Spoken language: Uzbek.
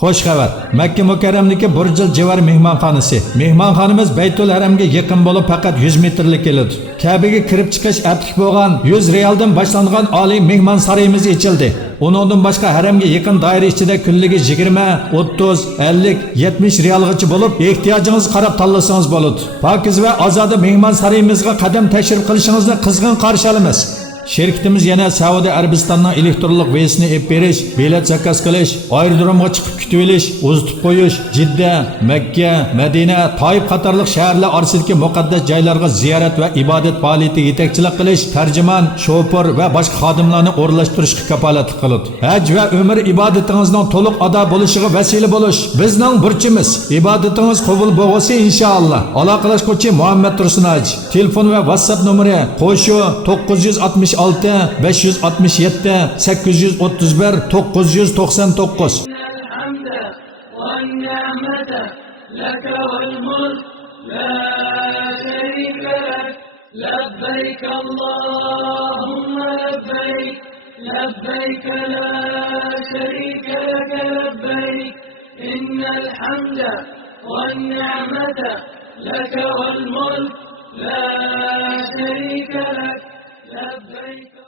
Xo'sh xabar. Makka Mukarramdagi Burjul Jivar mehmonxonasi. Mehmonxonamiz Baytul Haramga yaqin bo'lib faqat 100 metrlik keladi. Kabaga kirib chiqish atliq bo'lgan 100 realdan boshlangan oliy mehmon saroyimiz ochildi. Uningdan boshqa haramga yaqin doira ichida kunligi 20, 30, 50, 70 realgacha bo'lib, ehtiyojingizni qarab tanlasangiz bo'ladi. Pokiz va ozoda mehmon saroyimizga qadam tashrif qilishingizni qizg'in qarshi olamiz. Şirketimiz yana Saudiya Arabistonining elektronlik vizasini olib berish, bilet zakaz qilish, aerodromga chiqib kutib olish, uzitib qo'yish, Jidda, Makka, Madina, Toyib qatorliq shaharlar orasidagi muqaddas joylarga ziyorat va ibodat faoliyatiga yetakchilik qilish, tarjimon, shoför va boshqa xodimlarni o'rlashtirishga kafolatlik qiladi. Haj va umr ibodatingizning to'liq ado bo'lishiga vasila bo'lish bizning burchimiz. Ibodatingiz qabul bo'lsa inshaalloh. Aloqalashuvchi Muhammad Tursunaj. Telefon va WhatsApp nomeri qo'shu 960 567 831 999. لبيك اللهم لبيك لبيك لا شريك لك لبيك إن الحمد والنعمة لك والملك لا شريك لك لبيك